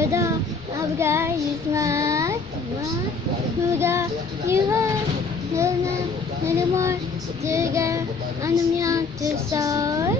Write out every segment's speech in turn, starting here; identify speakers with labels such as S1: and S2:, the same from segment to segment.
S1: Buddha of God is not Buddha you have no more to go on the mountain to soar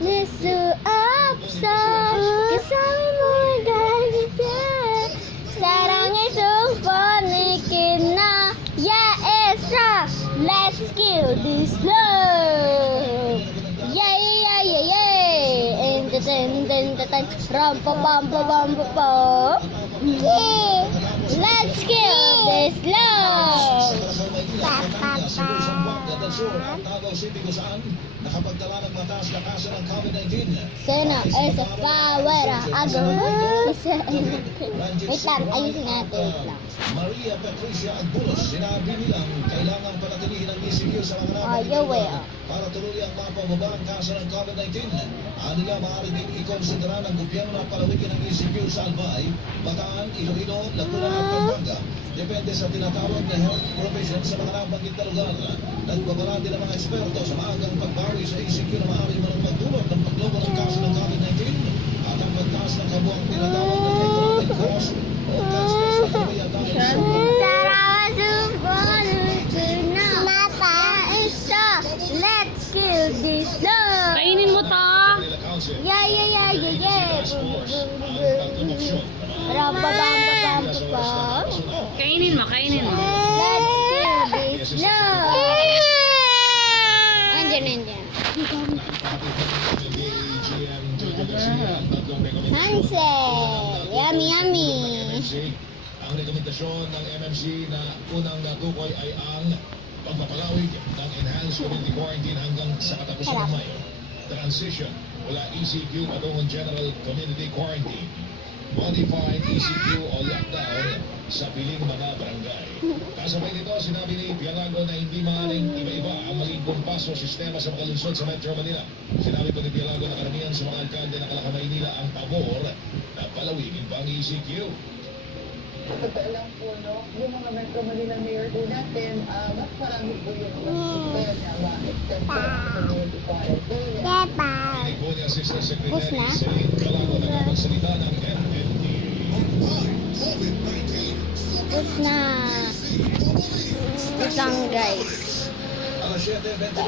S1: Listen up soar Let's kill this love. Ten. Ram, pa, bam, pa, bam, pa, pa. Yeah. Let's kill this love. Pa, pa, pa.
S2: Nakapagtala ng mataas na kaso ng COVID-19.
S1: Sena es power ago. Wait lang, ayusin natin. Wait lang.
S2: Maria Patricia Agbulos, sinabi nilang kailangan panatilihin ang ECQ sa mga
S1: ah.
S2: para tuluyang mapababa ang kaso ng COVID-19. Ano nga maaari din ikonsidera ng gobyerno na palawikin ang ECQ sa Albay, Bataan, Iloilo, Laguna at Pampanga. Depende sa tinatawag na health provision sa mga nabanggit na lugar. Nagbabara din ang mga eksperto sa maagang pagbawi sa ECQ na maaari manang magdulot ng paglobo ng kaso ng COVID-19 at ang pagtaas ng kabuang tinatawag na economic cost o gastos sa ekonomiya dahil sa
S1: Let's kill this love.
S3: Kainin mo to.
S1: Yeah, yeah, yeah, bam.
S3: Kainin mo, kainin mo.
S1: Let's kill this love. Andyan, andyan. Hansel. Yummy, yummy.
S2: Ang rekomendasyon ng MMC na unang natukoy ay ang pagpapalawig ng enhanced community quarantine hanggang sa katapusan ng Mayo. Transition mula ECQ patungong general community quarantine. Modified ECQ o lockdown sa piling mga barangay. Kasabay nito, sinabi ni Pialago na hindi maaaring iba-iba ang maging kumpaso sistema sa mga lungsod sa Metro Manila. Sinabi pa ni Pialago na karamihan sa mga alkalde ng Kalakabay nila ang pabor na palawigin pa ang ECQ.
S4: Totoo lang po, no? Yung mga Metro Manila Mayor po natin, ah, mas marami po yung mga na.
S1: Diba?
S2: Assistant Secretary
S1: na?
S2: Celine Calago na kapagsalita ng MND.
S1: Tapos na. Wait lang, guys.
S2: Alas 7.22.